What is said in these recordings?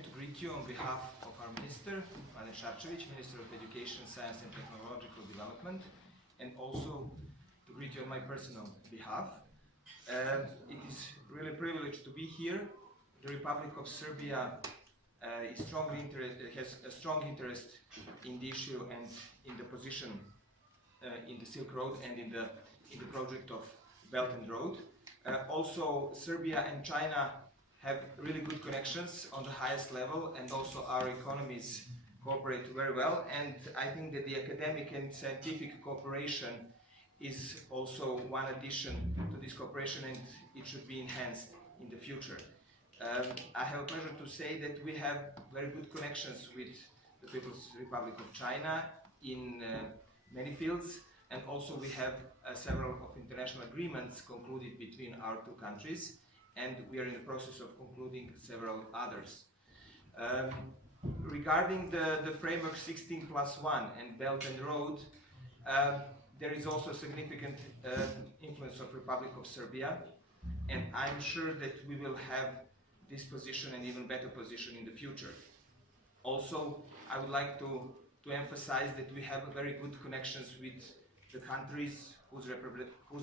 To greet you on behalf of our Minister, Minister of Education, Science and Technological Development, and also to greet you on my personal behalf. It is really a privilege to be here. The Republic of Serbia has a strong interest in the issue and in the position in the Silk Road and in the project of Belt and Road. Also, Serbia and China have really good connections on the highest level, and also our economies cooperate very well. And I think that the academic and scientific cooperation is also one addition to this cooperation, and it should be enhanced in the future. I have a pleasure to say that we have very good connections with the People's Republic of China in many fields, and also we have several of international agreements concluded between our two countries, and we are in the process of concluding several others. Regarding the framework 16+1 and Belt and Road, there is also significant influence of Republic of Serbia, and I'm sure that we will have this position and even better position in the future. Also, I would like to emphasize that we have very good connections with the countries whose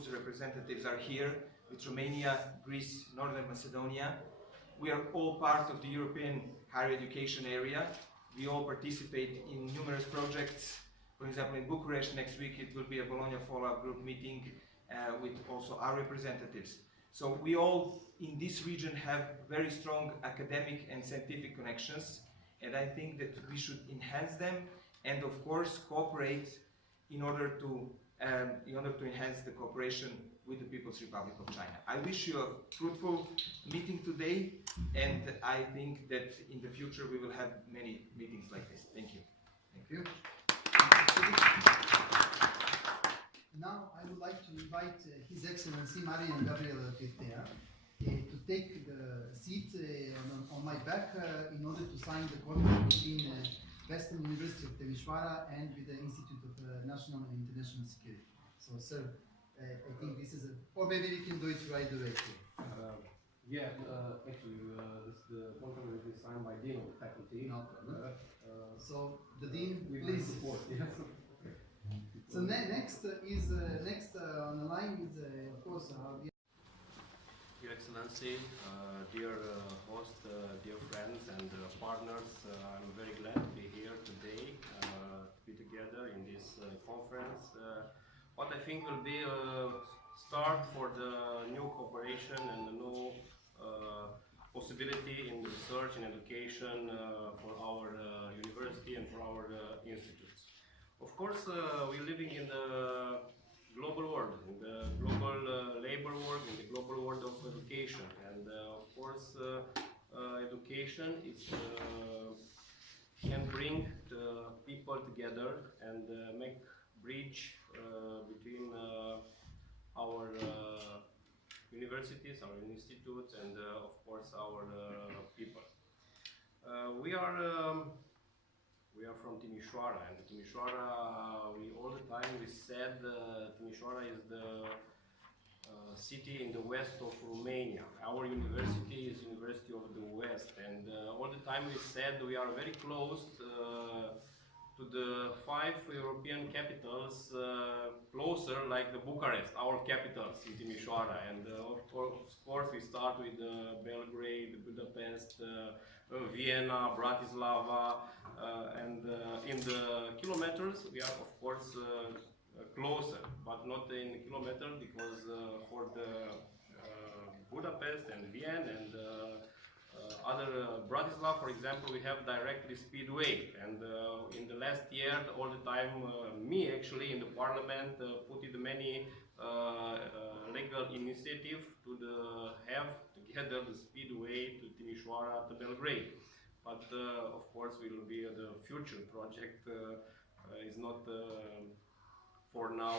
representatives are here, with Romania, Greece, Northern Macedonia. We are all part of the European higher education area. We all participate in numerous projects. For example, in Bucharest next week it will be a Bologna follow-up group meeting with also our representatives. So we all in this region have very strong academic and scientific connections, and I think that we should enhance them and of course cooperate in order to enhance the cooperation with the People's Republic of China. I wish you a fruitful meeting today, and I think that in the future we will have many meetings like this. Thank you. Thank you. Now I would like to invite His Excellency Marian Gabriel Petea to take the seat on my back in order to sign the contract between Western University of Timișoara and with the Institute of National and International Security. So, sir, I think this is or maybe we can do it right away too. Actually, the contract will be signed by Dean of the Faculty. No problem. So, the Dean, we please. Support, yes. So next on the line is of course Your Excellency, dear host, dear friends and partners, I'm very glad to be here today, to be together in this conference. What I think will be a start for the new cooperation and the new possibility in research and education for our university and for our institutes. Of course, we're living in the global world, in the global labor world, in the global world of education, and of course, education can bring the people together and make bridge between our universities, our institutes, and of course our people. We are from Timișoara, and Timișoara, all the time we said Timișoara is the city in the west of Romania. Our university is University of the West, and all the time we said we are very close to the 5 European capitals, closer like the Bucharest, our capitals in Timișoara. And of course we start with Belgrade, Budapest, Vienna, Bratislava, and in the kilometers we are of course closer, but not in kilometers, because for the Budapest and Vienna and other Bratislava, for example, we have directly speedway, and in the last year all the time me actually in the parliament put in many legal initiative to have together the speedway to Timișoara to Belgrade. But of course will be the future project, is not for now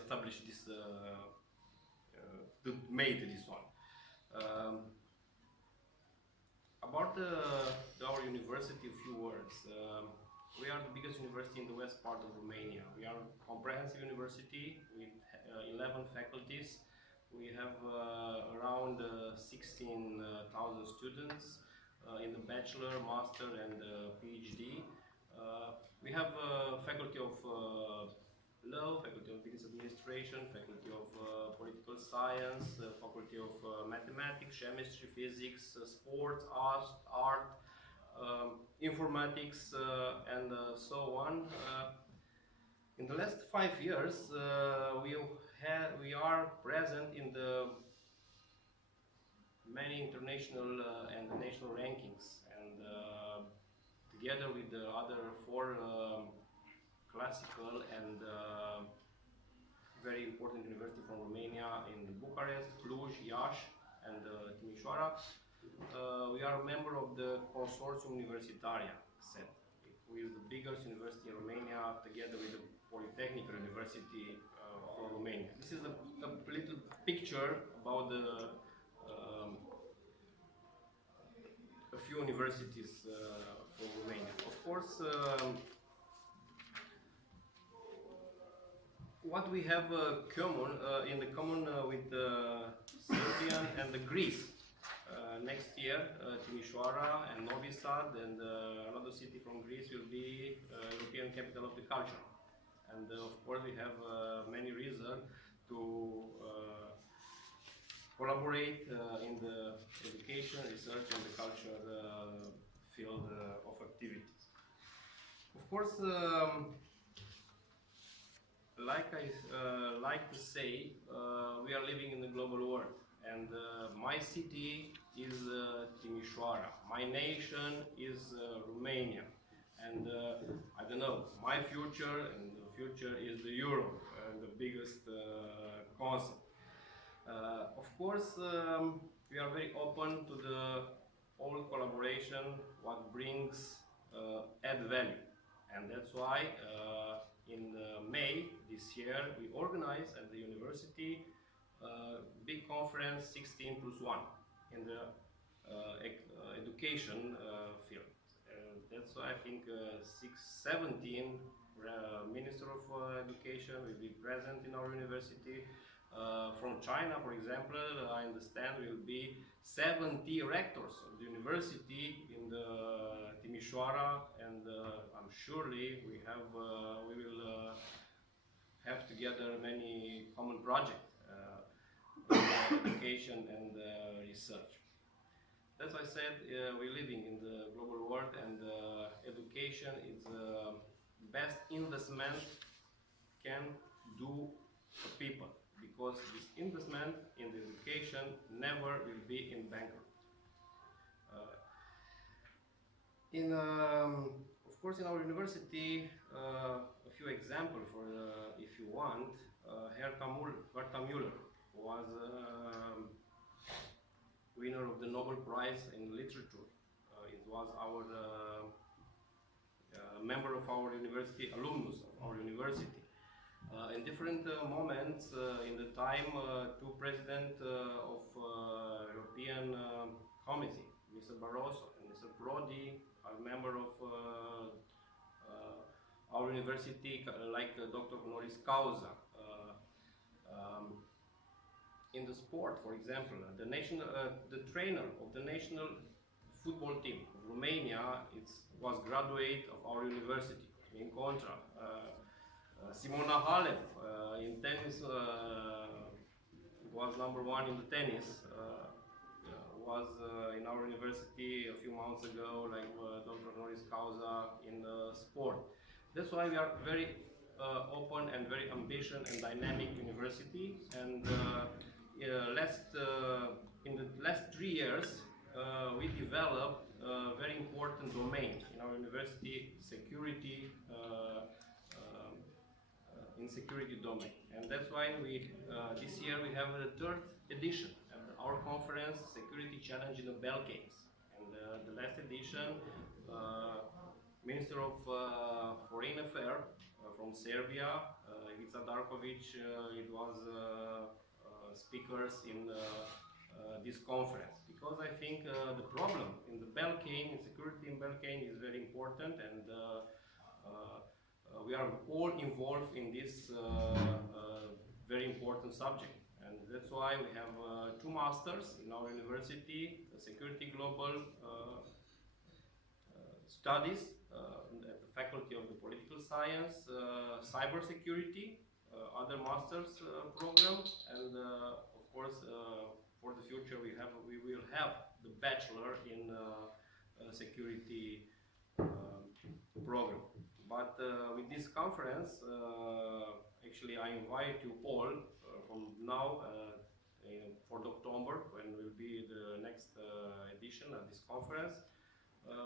established this to made this one. About our university, a few words. We are the biggest university in the west part of Romania. We are a comprehensive university with 11 faculties. We have around 16,000 students in the bachelor, master and PhD. We have faculty of law, faculty of business administration, faculty of political science, faculty of mathematics, chemistry, physics, sports, art, informatics, and so on. In the last 5 years, we are present in the many international and national rankings, and together with the other 4 classical and very important university from Romania in Bucharest, Cluj, Iași, and Timișoara. We are a member of the Consortium Universitaria set, who is the biggest university in Romania, together with the Polytechnic University from Romania. This is a little picture about a few universities from Romania. Of course, what we have in the common with Serbian and the Greece. Next year, Timișoara and Novi Sad and another city from Greece will be European Capital of the Culture. And of course, we have many reasons to collaborate in the education, research, and the culture field of activities. Of course, like I like to say, we are living in the global world, and my city is Timișoara. My nation is Romania, and I don't know, my future and the future is the euro, the biggest concept. Of course, we are very open to the all collaboration, what brings add value, and that's why in May this year we organize at the university big conference 16+1 in the education field. That's why I think 17 Minister of Education will be present in our university. From China, for example, I understand will be 70 rectors of the university in the Timișoara, and I'm surely we will have together many common projects in education and research. That's why I said we're living in the global world, and education is the best investment can do for people, because this investment in the education never will be in bankrupt. Of course, in our university, a few examples for if you want. Herta Müller was winner of the Nobel Prize in Literature. It was our member of our university, alumnus of our university. In different moments in the time, two president of European Committee, Mr. Barroso and Mr. Prodi, are member of our university, like Dr. Honoris Causa. In the sport, for example, the trainer of the national football team of Romania was graduate of our university. In contra, Simona Halep in tennis was #1 in the tennis. Was in our university a few months ago, like Dr. Honoris Causa in sport. That's why we are very open and very ambitious and dynamic university. And in the last 3 years, we developed a very important domain in our university, security, in security domain. And that's why this year we have the 3rd edition of our conference, Security Challenge in the Balkans. And the last edition, Minister of Foreign Affairs from Serbia, Ivica Darkovic, it was speakers in this conference, because I think the problem in the Balkan, security in Balkan is very important, and we are all involved in this very important subject. And And that's why we have two masters in our university, Security Global Studies at the Faculty of the Political Science, Cybersecurity, other masters program, and of course for the future we will have the bachelor in security program. But with this conference, actually I invite you all from now for October, when will be the next edition of this conference.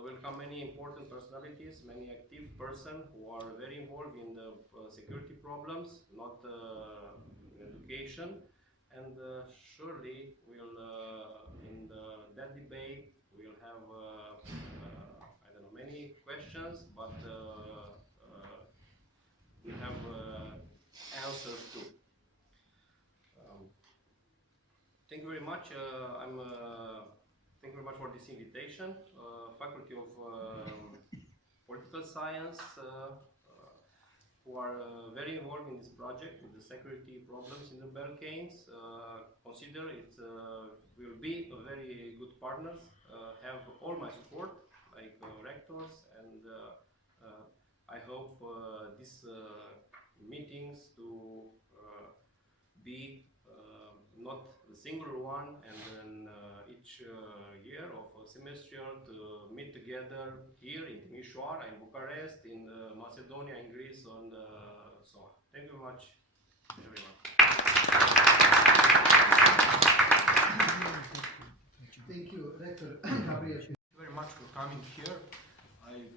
Will come many important personalities, many active persons who are very involved in the security problems, not education, and surely we'll in that debate we'll have I don't know, many questions, but we have answers too. Thank you very much. Thank you very much for this invitation. Faculty of Political Science, who are very involved in this project with the security problems in the Balkans. Consider it will be a very good partners. Have all my support, like rectors, and I hope these meetings to be not the single one, and then each year of a semester to meet together here in Timișoara, in Bucharest, in Macedonia, in Greece, and so on. Thank you very much, everyone. Thank you, Rector Gabriel. Thank you very much for coming here. I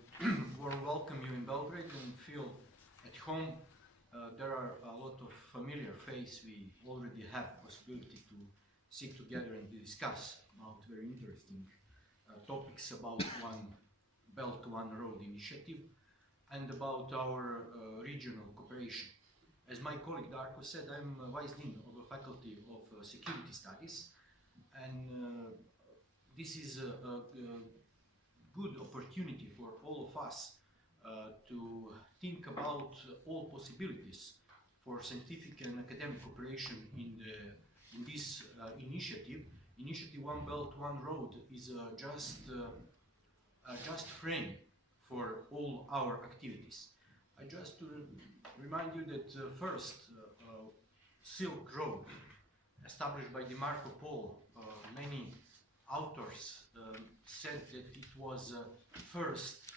warm welcome you in Belgrade and feel at home. There are a lot of familiar faces. We already have possibility to sit together and discuss about very interesting topics about One Belt, One Road initiative and about our regional cooperation. As my colleague Darko said, I'm Vice Dean of the Faculty of Security Studies, and this is a good opportunity for all of us to think about all possibilities for scientific and academic cooperation in this initiative. Initiative One Belt, One Road is a just frame for all our activities. I just to remind you that first Silk Road, established by Marco Polo, many authors said that it was first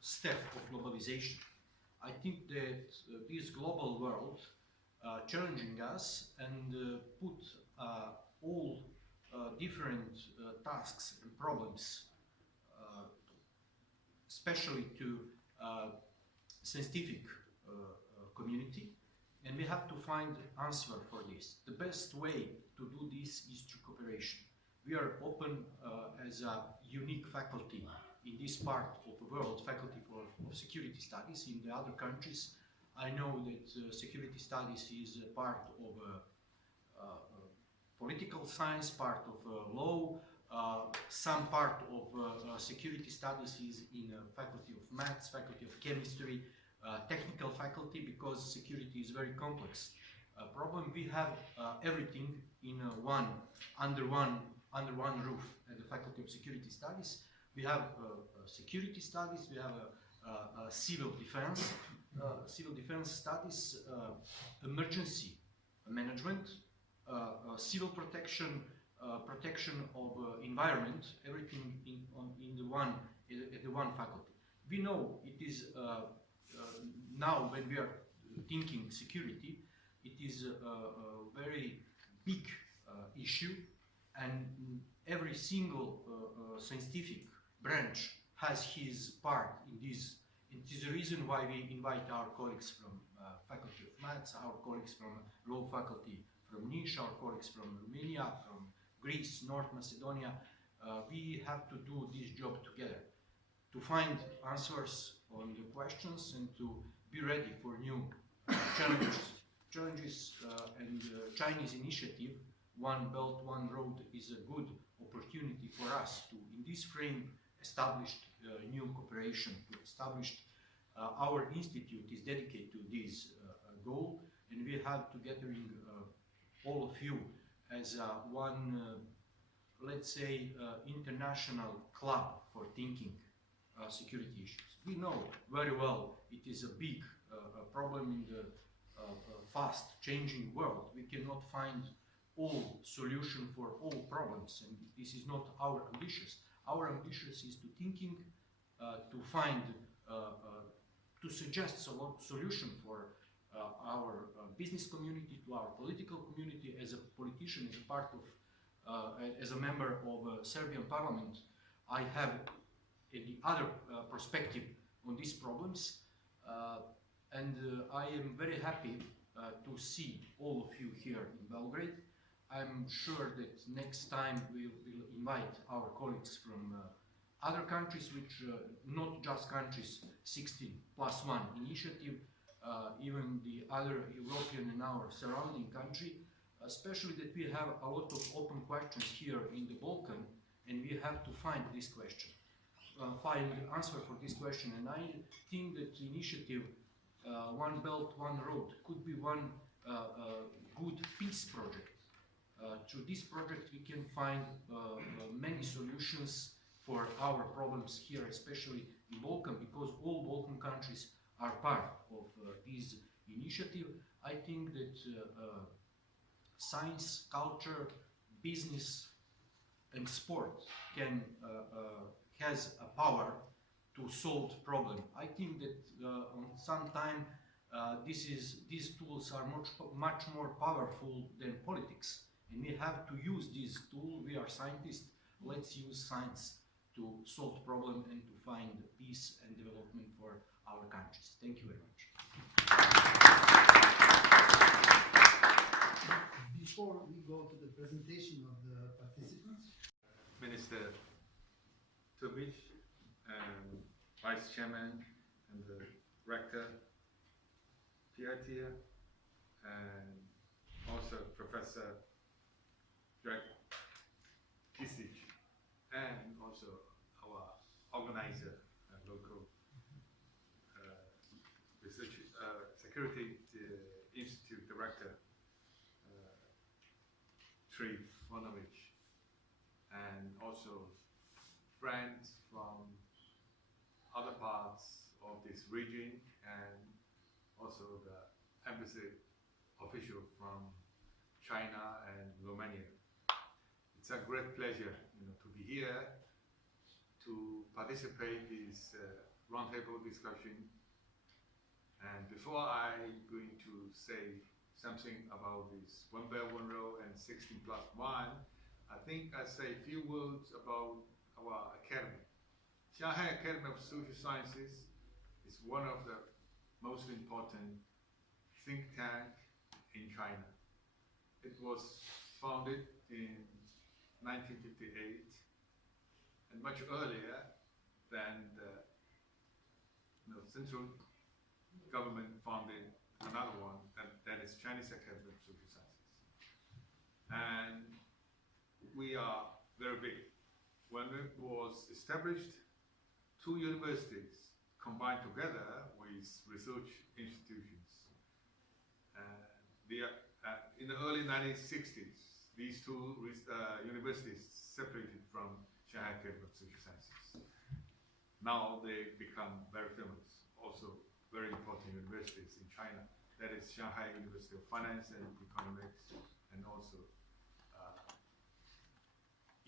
step of globalization. I think that this global world challenging us and put all different tasks and problems, especially to scientific community, and we have to find answer for this. The best way to do this is through cooperation. We are open as a unique faculty in this part of the world, Faculty of Security Studies. In the other countries, I know that security studies is a part of political science, part of law, some part of security studies is in Faculty of Maths, Faculty of Chemistry, technical faculty, because security is very complex problem. We have everything in under one roof at the Faculty of Security Studies. We have security studies, we have civil defense studies, emergency management, civil protection, protection of environment, everything at the one faculty. We know it is now when we are thinking security, it is a very big issue, and every single scientific branch has his part in this. It is the reason why we invite our colleagues from Faculty of Maths, our colleagues from Law Faculty from Niš, our colleagues from Romania, from Greece, North Macedonia. We have to do this job together to find answers on the questions and to be ready for new challenges. And Chinese initiative, One Belt, One Road, is a good opportunity for us to, in this frame, establish new cooperation. To establish our institute is dedicated to this goal, and we have together all of of you as one, let's say, international club for thinking security issues. We know very well it is a big problem in the fast changing world. We cannot find all solution for all problems, and this is not our ambitions. Our ambitions is to thinking, to find, to suggest solution for our business community, to our political community. As a politician, as a part of, as a member of Serbian Parliament, I have the other perspective on these problems, and I am very happy to see all of you here in Belgrade. I'm sure that next time we will invite our colleagues from other countries, which not just countries 16+1 initiative, even the other European and our surrounding country, especially that we have a lot of open questions here in the Balkan, and we have to find this question, find answer for this question. And I think that the initiative One Belt, One Road could be one good peace project. Through this project we can find many solutions for our problems here, especially in Balkan, because all Balkan countries are part of this initiative. I think that science, culture, business and sport can has a power to solve problem. I think that on some time these tools are much more powerful than politics, and we have to use this tool. We are scientists. Let's use science to solve problem and to find peace and development for our countries. Thank you very much. Before we go to the presentation of the participants, Minister Tubic, Vice Chairman and the Rector Piatia, and also Professor Drag Kisic, and also our organizer, local research security institute director, Trifonovich, and also friends from other parts of this region, and also the embassy official from China and Romania. It's a great pleasure, to be here to participate in this roundtable discussion. And before I'm going to say something about this One Belt, One Road and 16+1, I think I'll say a few words about our academy. Shanghai Academy of Social Sciences is one of the most important think tank in China. It was founded in 1958, and much earlier than the central government founded another one, that is Chinese Academy of Social Sciences. And we are very big. When it was established, two universities combined together with research institutions. In the early 1960s, these two universities separated from Shanghai Academy of Social Sciences. Now they become very famous, also very important universities in China. That is Shanghai University of Finance and Economics, and also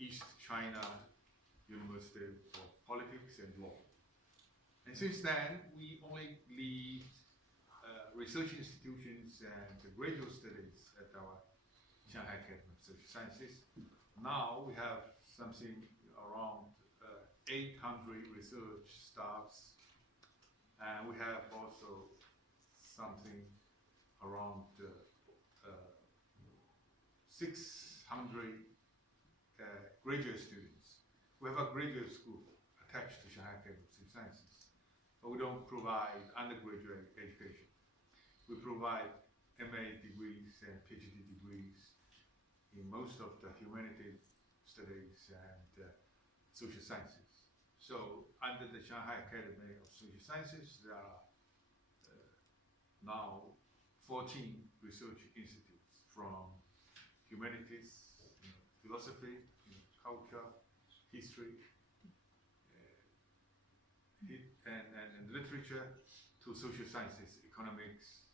East China University of Politics and Law. And since then, we only lead research institutions and graduate studies at our Shanghai Academy of Social Sciences. Now we have something around 800 research staffs, and we have also something around 600 graduate students. We have a graduate school attached to Shanghai Academy of Social Sciences, but we don't provide undergraduate education. We provide MA degrees and PhD degrees in most of the humanities studies and social sciences. So under the Shanghai Academy of Social Sciences, there are now 14 research institutes, from humanities, philosophy, culture, history, and literature, to social sciences, economics,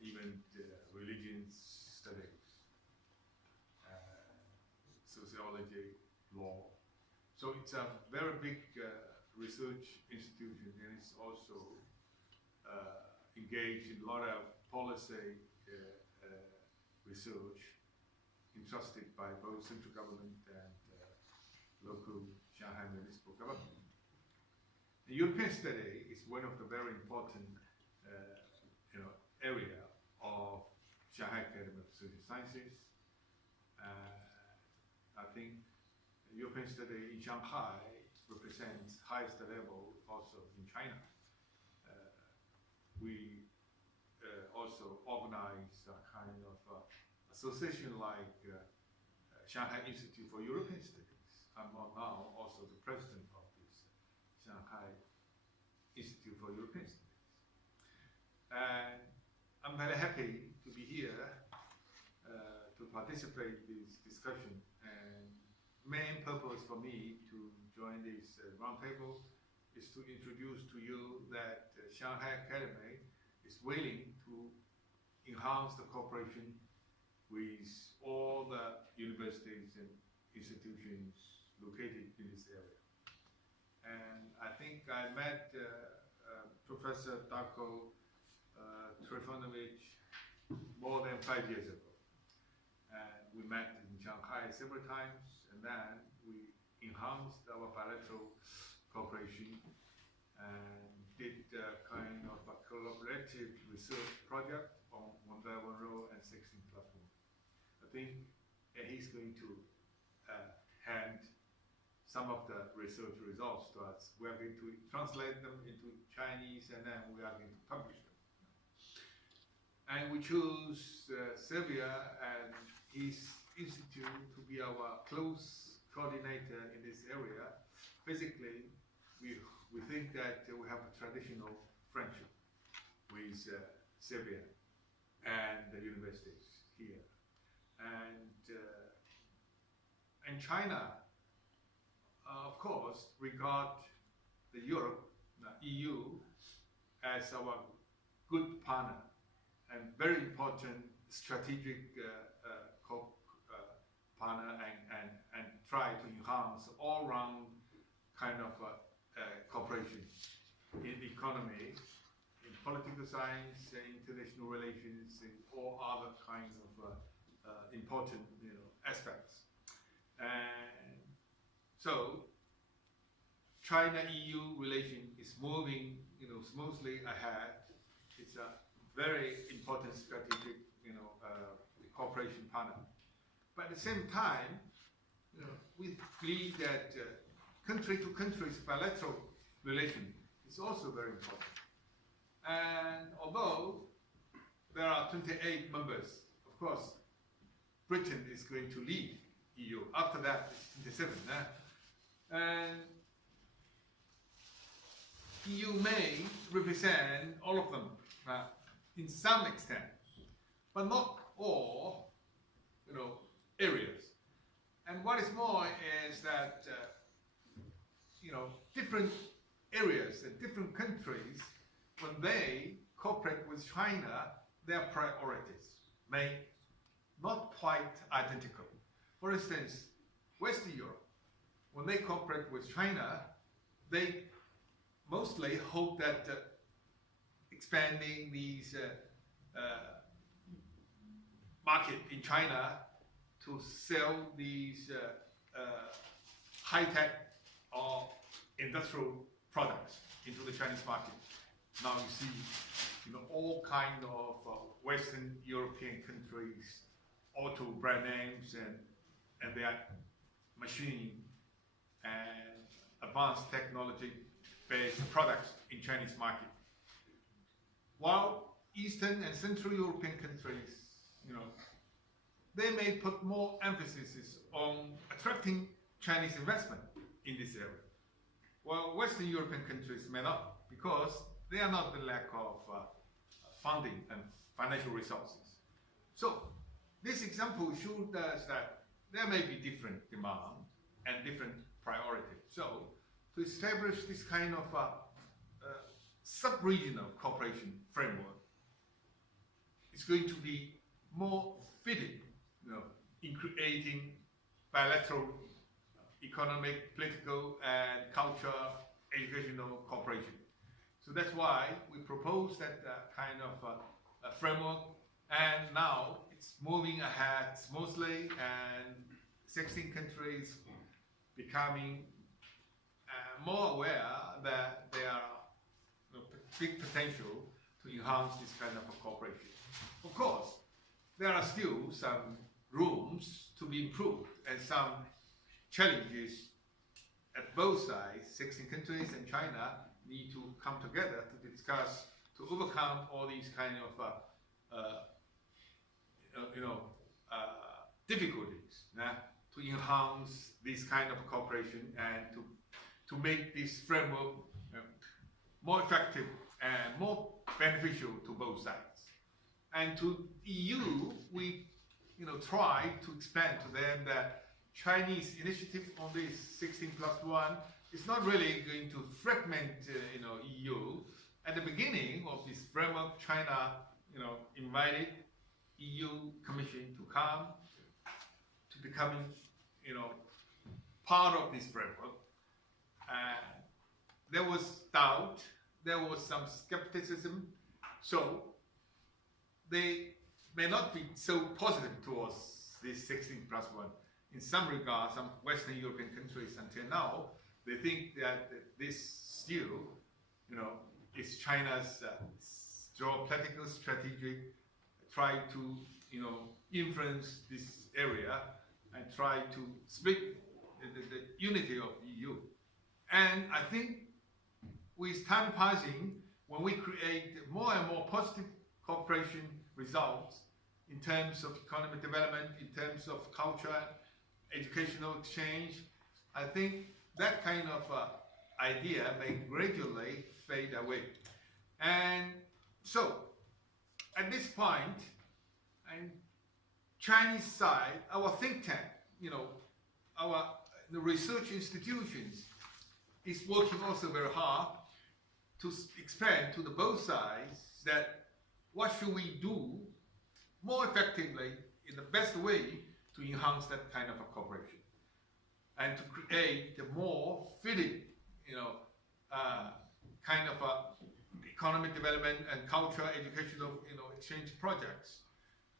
even religions studies, sociology, law. So it's a very big research institution, and it's also engaged in a lot of policy research entrusted by both central government and local Shanghai municipal government. The European study is one of the very important area of Shanghai Academy of Social Sciences. I think European study in Shanghai represents highest level also in China. We also organize a kind of association like Shanghai Institute for European Studies. I'm now also the president of this Shanghai Institute for European Studies. And I'm very happy to be here to participate in this discussion. And main purpose for me to join this roundtable is to introduce to you that Shanghai Academy is willing to enhance the cooperation with all the universities and institutions located in this area. And I think I met Professor Darko Trifonovich more than 5 years ago. And we met in Shanghai several times, and then we enhanced our bilateral cooperation and did a kind of a collaborative research project on 1.1 and 16 platform. I think he's going to hand some of the research results to us. We are going to translate them into Chinese, and then we are going to publish them. And we choose Serbia and his institute to be our close coordinator in this area. Basically, we think that we have a traditional friendship with Serbia and the universities here. And China, of course, regard the Europe, the EU, as our good partner and very important strategic partner, and try to enhance all-round kind of cooperation in economy, in political science, international relations, and all other kinds of important aspects. And so China-EU relation is moving smoothly ahead. It's a very important strategic cooperation partner. But at the same time, we believe that country-to-country bilateral relation is also very important. And although there are 28 members, of course, Britain is going to leave EU. After that, it's 27. And EU may represent all of them in some extent, but not all areas. And what is more is that different areas and different countries, when they cooperate with China, their priorities may not quite identical. For instance, Western Europe, when they cooperate with China, they mostly hope that expanding these market in China to sell these high-tech or industrial products into the Chinese market. Now you see, all kind of Western European countries, auto brand names and their machine and advanced technology-based products in Chinese market. While Eastern and Central European countries, they may put more emphasis on attracting Chinese investment in this area. While Western European countries may not, because they are not the lack of funding and financial resources. So this this example shows us that there may be different demand and different priorities. So to establish this kind of sub-regional cooperation framework, it's going to be more fitting, in creating bilateral economic, political, and cultural, educational cooperation. So that's why we propose that kind of a framework, and now it's moving ahead smoothly, and 16 countries becoming more aware that there are big potential to enhance this kind of a cooperation. Of course, there are still some rooms to be improved and some challenges at both sides. 16 countries and China need to come together to discuss, to overcome all these kind of difficulties, to enhance this kind of cooperation and to make this framework more effective and more beneficial to both sides. And to EU, we try to explain to them that Chinese initiative on this 16+1 is not really going to fragment EU. At the beginning of this framework, China invited EU Commission to come to becoming part of this framework. There was doubt, there was some skepticism, so they may not be so positive towards this 16+1. In some regard, some Western European countries until now, they think that this still, is China's geopolitical strategy, try to, influence this area and try to split the unity of EU. And I think with time passing, when we create more and more positive cooperation results in terms of economic development, in terms of culture, educational exchange, I think that kind of idea may gradually fade away. And so, at this point, and Chinese side, our think tank, the research institutions is working also very hard to explain to the both sides that what should we do more effectively in the best way to enhance that kind of a cooperation and to create a more fitting, kind of a economic development and cultural, educational, exchange projects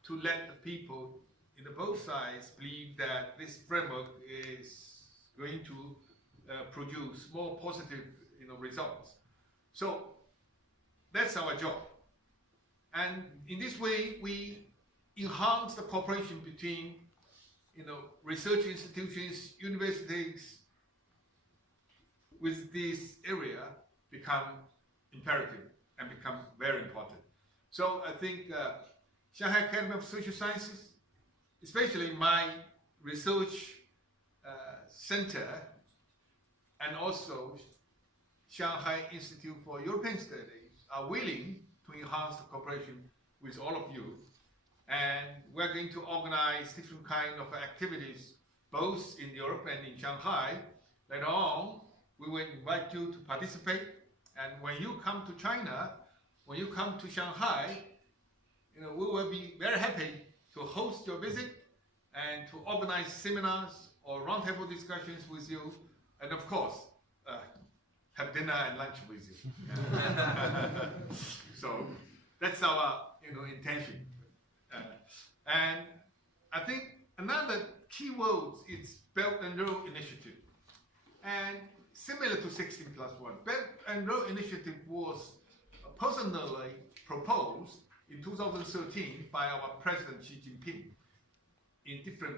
to let the people in the both sides believe that this framework is going to produce more positive, results. So that's our job. And in this way, we enhance the cooperation between, research institutions, universities, with this area become imperative and become very important. So I think Shanghai Academy of Social Sciences, especially my research center, and also Shanghai Institute for European Studies are willing to enhance the cooperation with all of you. And we're going to organize different kind of activities, both in Europe and in Shanghai. Later on, we will invite you to participate. And when you come to China, when you come to Shanghai, we will be very happy to host your visit and to organize seminars or roundtable discussions with you. And of course, have dinner and lunch with you. So that's our intention. And I think another key word is Belt and Road Initiative. And similar to 16+1, Belt and Road Initiative was personally proposed in 2013 by our President Xi Jinping in different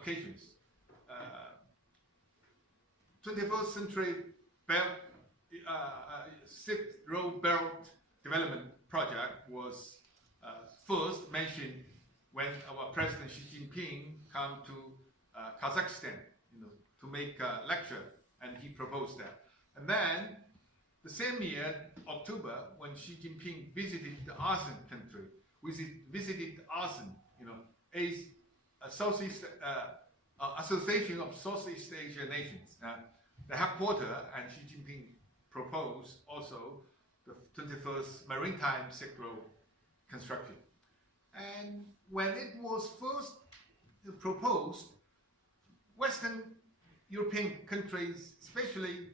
occasions. 21st century Sixth Road Belt Development Project was first mentioned when our President Xi Jinping came to Kazakhstan, to make a lecture, and he proposed that. And then the same year, October, when Xi Jinping visited the ASEAN country, visited ASEAN, Southeast Association of Southeast Asian Nations. The headquarters, and Xi Jinping proposed also the 21st maritime sectoral construction. And when it was first proposed, Western European countries, especially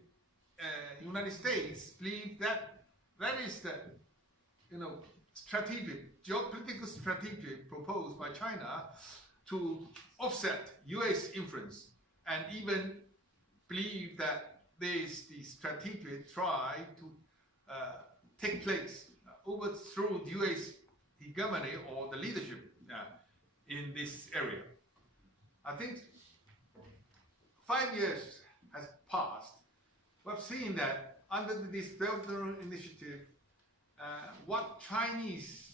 United States, believe that that is the geopolitical strategy proposed by China to offset U.S. influence, and even believe that this the strategy try to take place, overthrow the U.S. hegemony or the leadership in this area. I think 5 years has passed. We've seen that under this Belt and Road Initiative, what Chinese,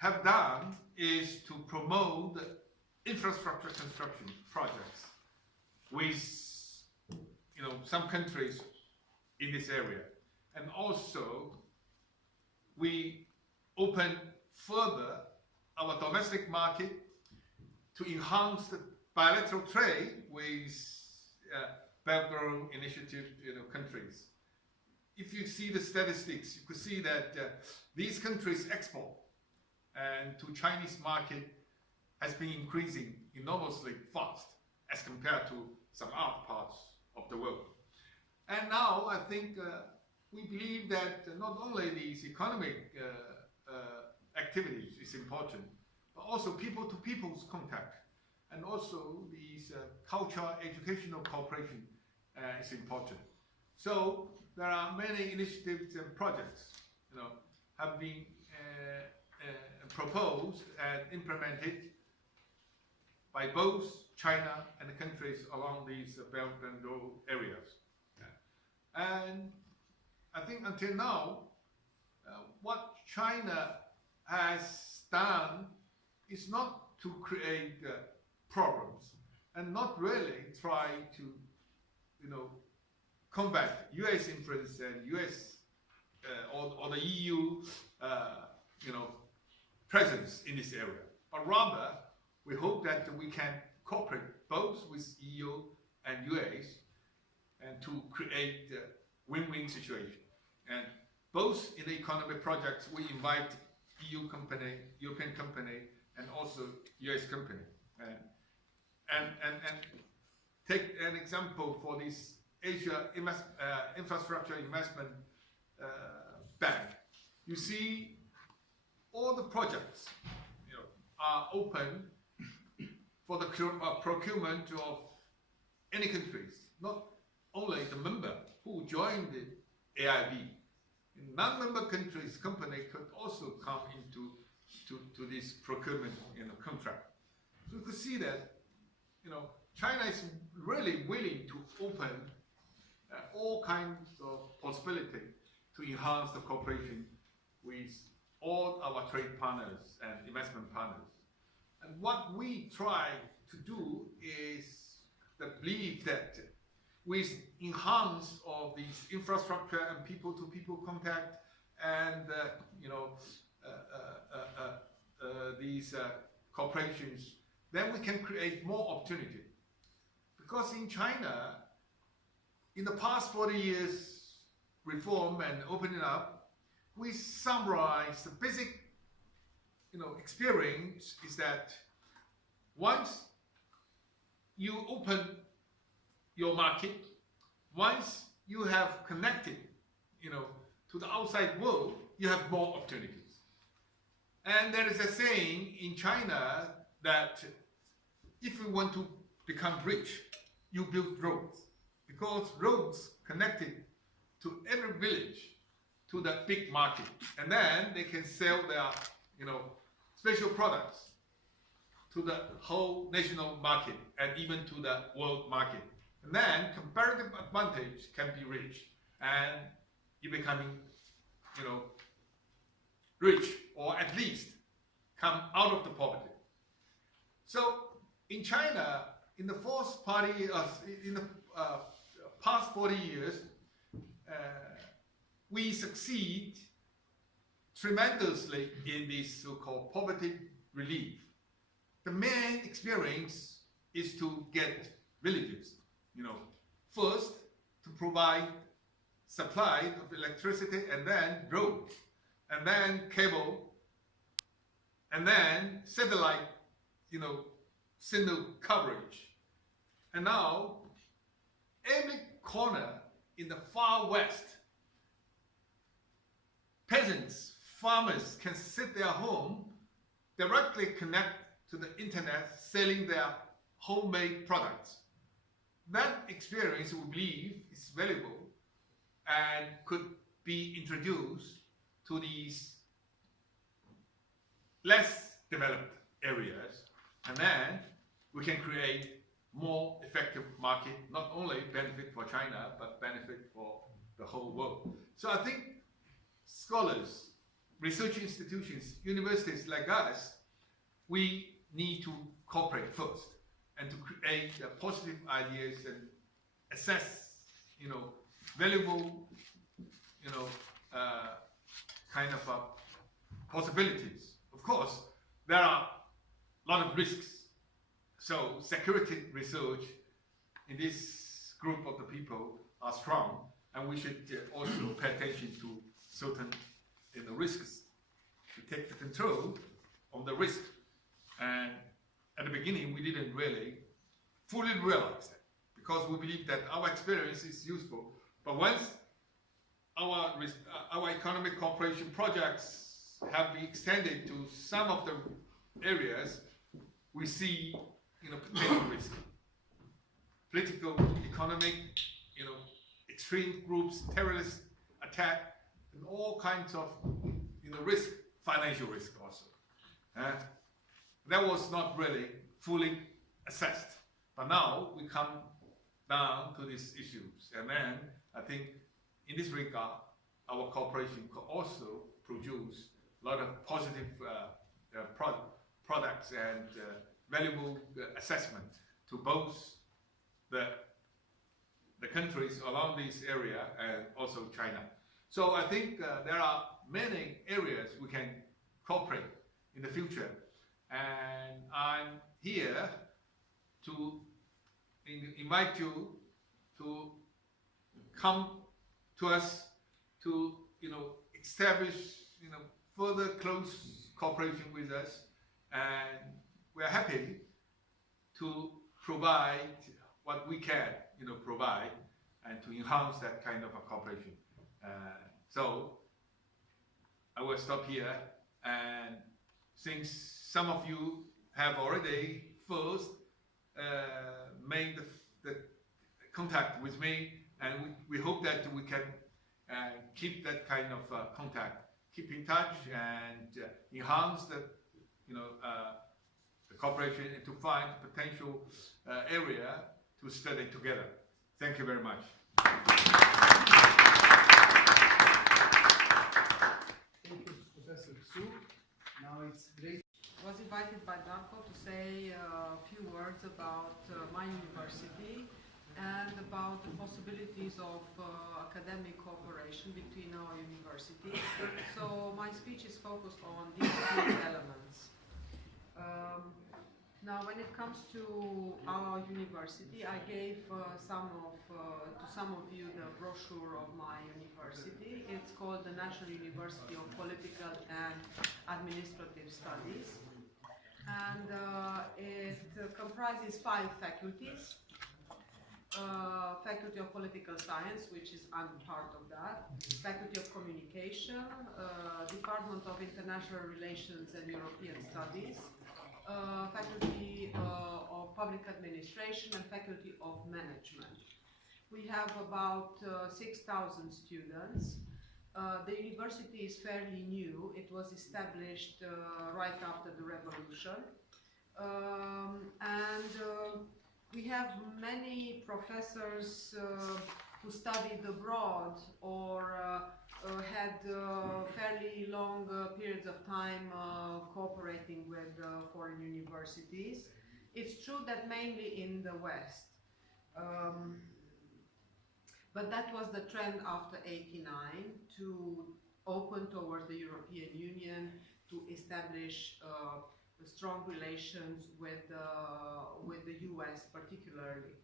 have done is to promote infrastructure construction projects with, some countries in this area, and also we open further our domestic market to enhance the bilateral trade with Belt and Road Initiative countries. If you see the statistics, you could see that these countries' export and to Chinese market has been increasing enormously fast as compared to some other parts of the world. And now I think we believe that not only these economic activities is important, but also people-to-people's contact, and also these cultural educational cooperation is important. So there are many initiatives and projects, have been proposed and implemented by both China and the countries along these Belt and Road areas. And I think until now, what China has done is not to create problems and not really try to, combat U.S. influence and U.S. Or the EU, presence in this area. But rather, we hope that we can cooperate both with EU and US and to create a win-win situation. And both in the economic projects, we invite EU company, European company, and also US company. And take an example for this Asia Infrastructure Investment Bank. You see, all the projects are open for the procurement of any countries, not only the member who joined the AIB. In non-member countries, company could also come into to this procurement contract. So you could see that China is really willing to open all kinds of possibility to enhance the cooperation with all our trade partners and investment partners. And what we try to do is believe that with enhance of these infrastructure and people-to-people contact and these corporations, then we can create more opportunity. Because in China, in the past 40 years reform and opening up, we summarize the basic experience is that once you open your market, once you have connected to the outside world, you have more opportunities. And there is a saying in China that if you want to become rich, you build roads, because roads connected to every village to the big market, and then they can sell their special products to the whole national market and even to the world market. And then comparative advantage can be reached, and you're becoming rich, or at least come out of the poverty. So in China, in the past 40 years, we succeed tremendously in this so-called poverty relief. The main experience is to get villages, first to provide supply of electricity, and then road, and then cable, and then satellite, signal coverage. And now, every corner in the far west, peasants, farmers can sit their home, directly connect to the internet, selling their homemade products. That experience, we believe, is valuable and could be introduced to these less developed areas, and then we can create more effective market, not only benefit for China, but benefit for the whole world. So I think scholars, research institutions, universities like us, we need to cooperate first and to create positive ideas and assess, valuable, kind of possibilities. Of course, there are a lot of risks. So security research in this group of the people are strong, and we should also pay attention to certain risks, to take the control of the risk. And at the beginning, we didn't really fully realize that, because we believe that our experience is useful. But once our economic cooperation projects have been extended to some of the areas, we see potential risk, political, economic, extreme groups, terrorist attack, and all kinds of risk, financial risk also. That was not really fully assessed, but now we come down to these issues, and then I think in this regard, our cooperation could also produce a lot of positive products and valuable assessment to both the countries around this area and also China. So I think there are many areas we can cooperate in the future, and I'm here to invite you to come to us to establish further close cooperation with us, and we're happy to provide what we can provide and to enhance that kind of a cooperation. So I will stop here, and since some of you have already first made the contact with me, and we hope that we can keep that kind of contact, keep in touch, and enhance the cooperation, and to find potential area to study together. Thank you very much. Thank you, Professor Su. Now it's great. I was invited by Darko to say a few words about my university and about the possibilities of academic cooperation between our universities. So my speech is focused on these two elements. Now, when it comes to our university, I gave to some of you the brochure of my university. It's called the National University of Political and Administrative Studies, and it comprises 5 faculties. Faculty of Political Science, which is I'm part of that, Faculty of Communication, Department of International Relations and European Studies, Faculty of Public Administration, and Faculty of Management. We have about 6,000 students. The university is fairly new. It was established right after the revolution. We have many professors who studied abroad or had fairly long periods of time cooperating with foreign universities. It's true that mainly in the West. But that was the trend after '89 to open towards the European Union, to establish strong relations with the US particularly.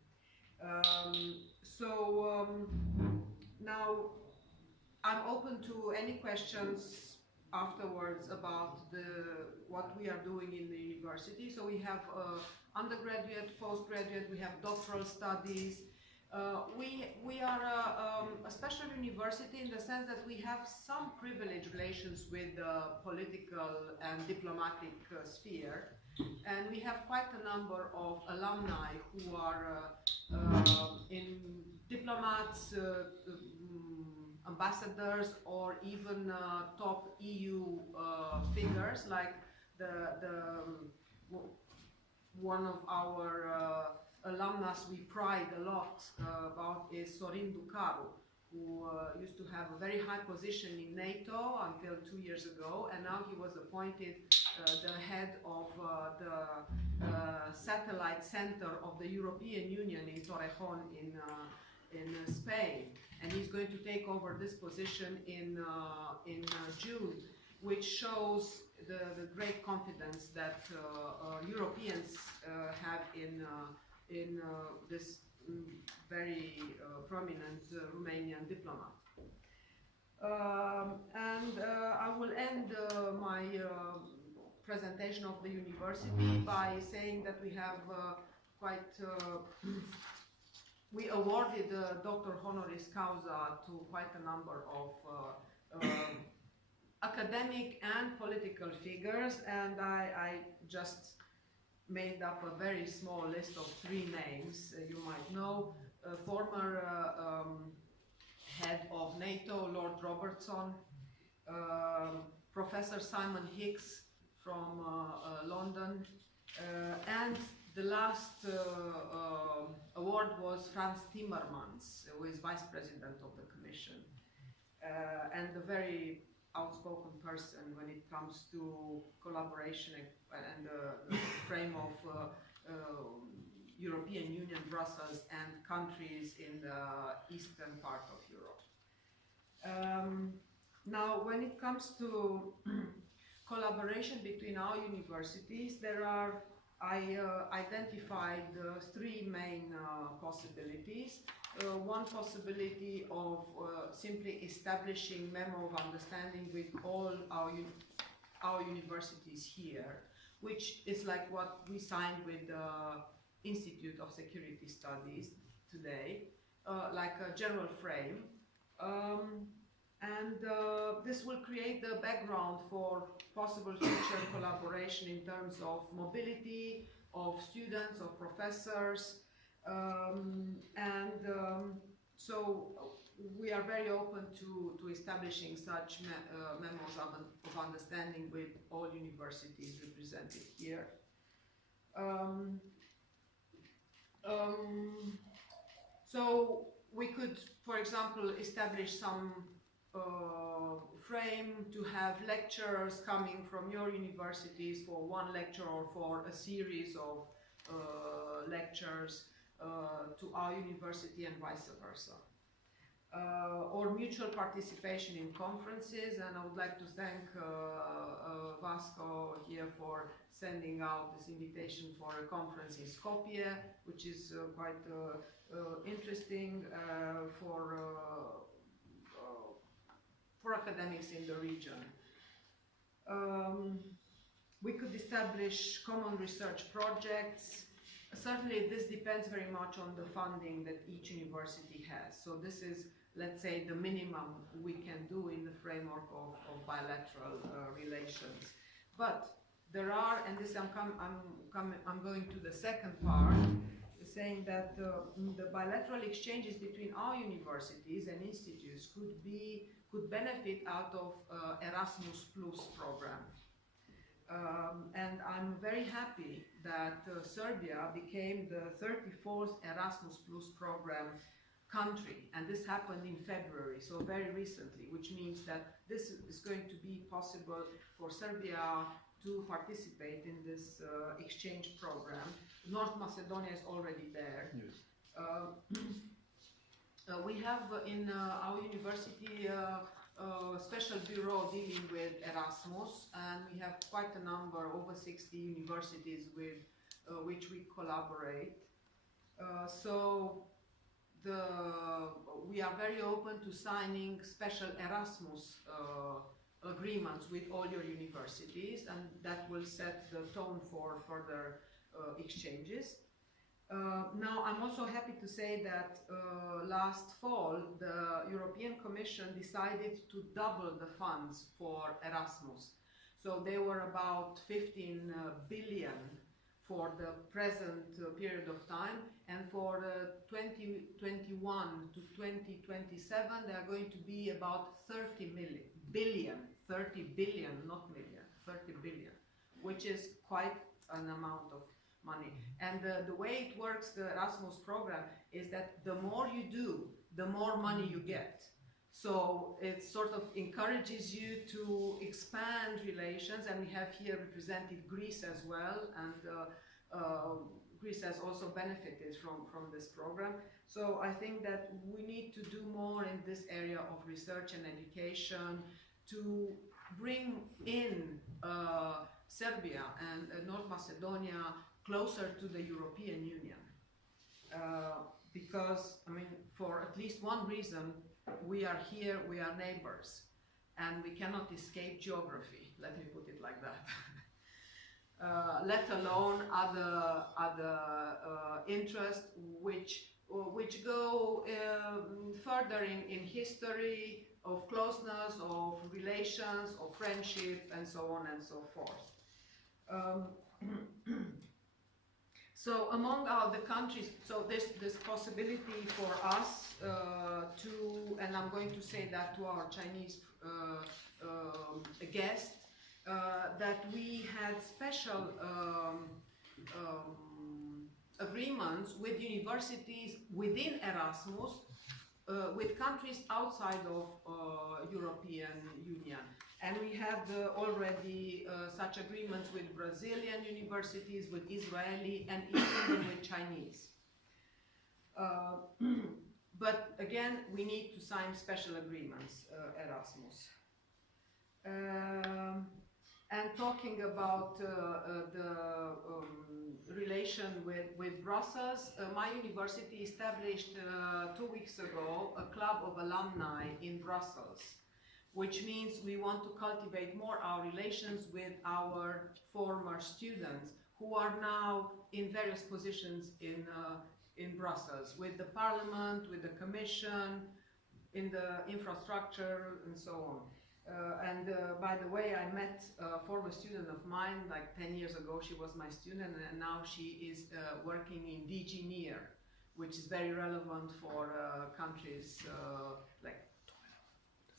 Now I'm open to any questions afterwards about what we are doing in the university. So we have undergraduate, postgraduate, we have doctoral studies. We are a special university in the sense that we have some privileged relations with the political and diplomatic sphere, and we have quite a number of alumni who are in diplomats, ambassadors, or even top EU figures, like one of our alumnus we pride a lot about is Sorin Ducaru, who used to have a very high position in NATO until 2 years ago, and now he was appointed the head of the satellite center of the European Union in Torrejon in Spain, and he's going to take over this position in June, which shows the great confidence that Europeans have in this very prominent Romanian diplomat. I will end my presentation of the university by saying that we have we awarded Doctor Honoris Causa to quite a number of academic and political figures, and I just made up a very small list of 3 names you might know. Former head of NATO, Lord Robertson, Professor Simon Hicks from London, and the last award was Franz Timmermans, who is Vice President of the Commission, and a very outspoken person when it comes to collaboration and the frame of European Union, Brussels, and countries in the eastern part of Europe. Now, when it comes to collaboration between our universities, I identified 3 main possibilities. One possibility of simply establishing memo of understanding with all our universities here, which is like what we signed with the Institute of Security Studies today, like a general frame. This will create the background for possible future collaboration in terms of mobility, of students, of professors, so we are very open to establishing such memos of understanding with all universities represented here. So we could, for example, establish some frame to have lecturers coming from your universities for one lecture or for a series of lectures to our university and vice versa. Or mutual participation in conferences, and I would like to thank Vasco here for sending out this invitation for a conference in Skopje, which is quite interesting for academics in the region. We could establish common research projects. Certainly this depends very much on the funding that each university has. So this is, let's say, the minimum we can do in the framework of bilateral relations. But there are, and this I'm going to the second part, saying that the bilateral exchanges between our universities and institutes could benefit out of Erasmus Plus program. And I'm very happy that Serbia became the 34th Erasmus Plus program country, and this happened in February, so very recently, which means that this is going to be possible for Serbia to participate in this exchange program. North Macedonia is already there. Yes. We have in our university special bureau dealing with Erasmus, and we have quite a number, over 60 universities with which we collaborate. We are very open to signing special Erasmus agreements with all your universities, and that will set the tone for further exchanges. Now, I'm also happy to say that last fall, the European Commission decided to double the funds for Erasmus. So they were about 15 billion for the present period of time, and for 2021 to 2027, they are going to be about 30 billion, not million, 30 billion, which is quite an amount of money. And the way it works, the Erasmus program, is that the more you do, the more money you get. So it sort of encourages you to expand relations, and we have here represented Greece as well, and Greece has also benefited from this program. So I think that we need to do more in this area of research and education to bring in Serbia and North Macedonia closer to the European Union. Because, I mean, for at least one reason, we are here, we are neighbors, and we cannot escape geography, let me put it like that. Let alone other interests which go further in history, of closeness, of relations, of friendship, and so on and so forth. So among the countries, so there's this possibility for us to, and I'm going to say that to our Chinese guest, that we had special agreements with universities within Erasmus, with countries outside of European Union. And we have already such agreements with Brazilian universities, with Israeli, and even with Chinese. But again, we need to sign special agreements, Erasmus. And talking about the relation with Brussels, my university established 2 weeks ago a club of alumni in Brussels, which means we want to cultivate more our relations with our former students who are now in various positions in Brussels, with the Parliament, with the Commission, in the infrastructure, and so on. By the way, I met a former student of mine like 10 years ago. She was my student, and now she is working in DG NEAR, which is very relevant for countries like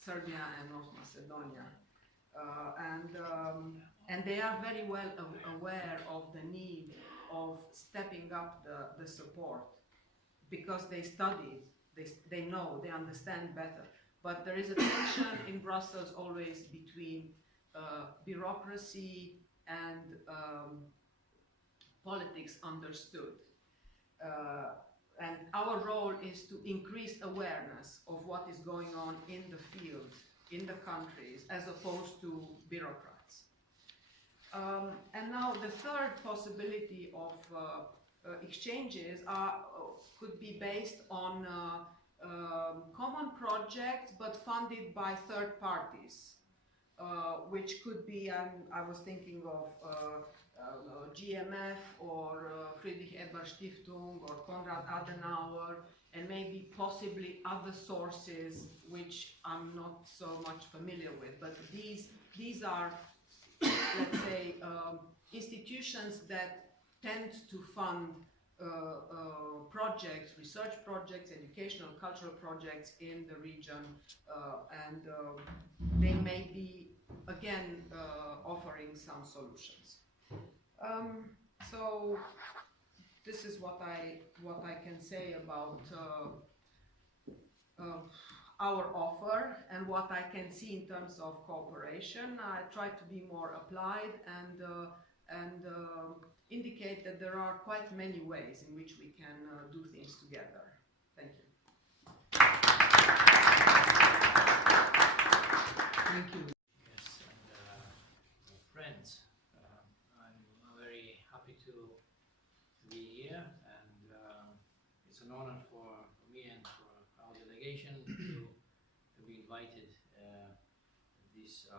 Serbia and North Macedonia. And they are very well aware of the need of stepping up the support, because they studied, they know, they understand better. But there is a tension in Brussels always between bureaucracy and politics understood. And our role is to increase awareness of what is going on in the field, in the countries, as opposed to bureaucrats. And now the third possibility of exchanges could be based on common projects but funded by third parties, which could be, I was thinking of GMF or Friedrich Ebert Stiftung or Konrad Adenauer, and maybe possibly other sources which I'm not so much familiar with. But these are, let's say, institutions that tend to fund projects, research projects, educational, cultural projects in the region, and they may be, again, offering some solutions. So this is what I can say about our offer and what I can see in terms of cooperation. I try to be more applied and indicate that there are quite many ways in which we can do things together. Thank you. Thank you. Yes, and friends, I'm very happy to be here, and it's an honor for me and for our delegation to be invited this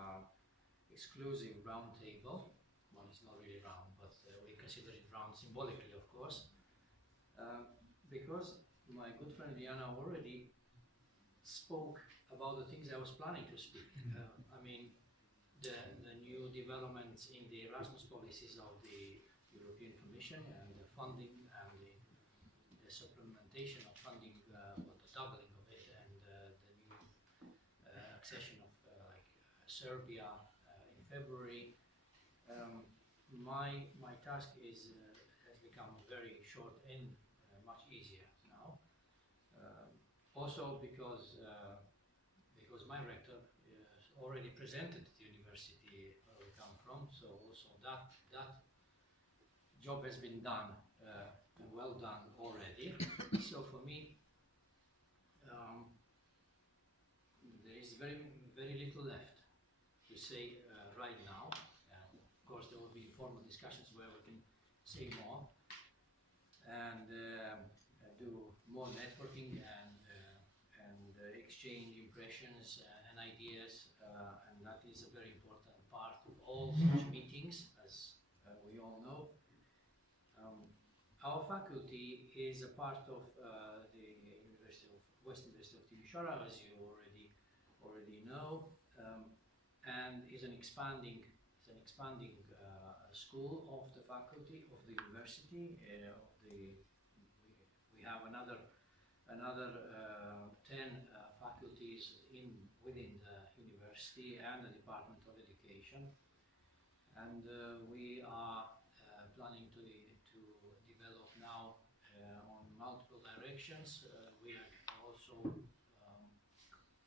exclusive round table. Well, it's not really round, but we consider it round symbolically, of course, because my good friend Liana already spoke about the things I was planning to speak. I mean, the new developments in the Erasmus policies of the European Commission and the funding and the supplementation of funding, or the doubling of it, and the new accession of Serbia in February. My task has become very short and much easier now. Also because my rector already presented the university where we come from, so also that job has been done, well done already. So for me, there is very little left to say right now. Of course, there will be informal discussions where we can say more and do more networking and exchange impressions and ideas, and that is a very important part of all such meetings, as we all know. Our faculty is a part of the West University of Timișoara, as you already know, and is an expanding school of the faculty of the university. We have another 10 faculties within the university and the Department of Education, and we are planning to develop now on multiple directions. We are also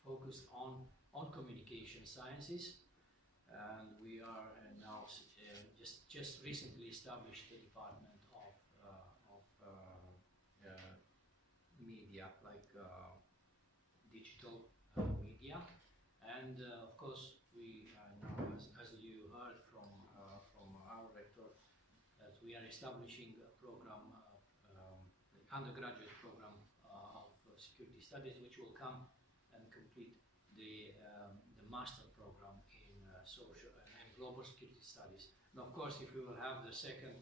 focused on communication sciences, and we are now just recently established the Department of media, like digital media, and of course we now, as you heard from our rector, that we are establishing a program, the undergraduate program of security studies, which will come and complete the master program in social and global security studies. And of course, if we will have the second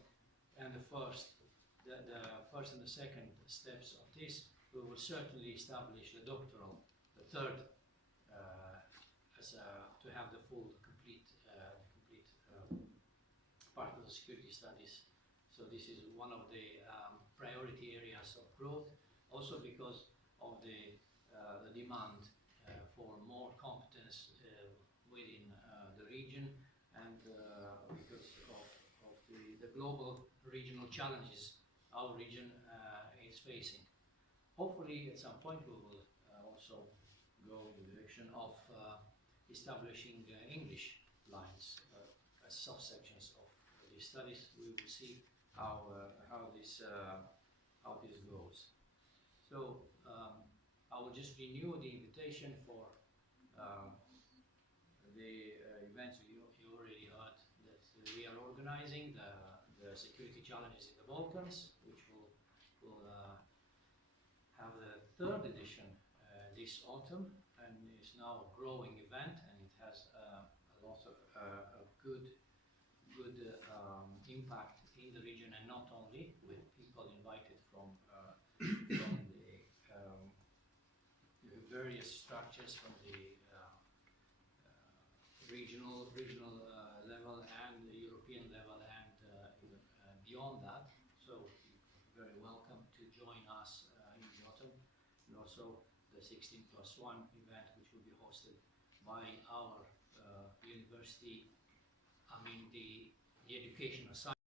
and the first and the second steps of this, we will certainly establish the doctoral, the third, to have the complete part of the security studies. So this is one of the priority areas of growth, also because of the demand for more competence within the region, and because of the global regional challenges our region is facing. Hopefully at some point we will also go in the direction of establishing English lines as subsections of these studies. We will see how this goes. So I will just renew the invitation for the events you already heard that we are organizing, the security challenges in the Balkans, which will have the third edition this autumn, and is now a growing event, and it has a lot of good impact in the region, and not only, with people invited from the various structures, from the regional level and the European level, and beyond that. So you're very welcome to join us in the autumn, and also the 16+1 event, which will be hosted by our university, I mean the educational side.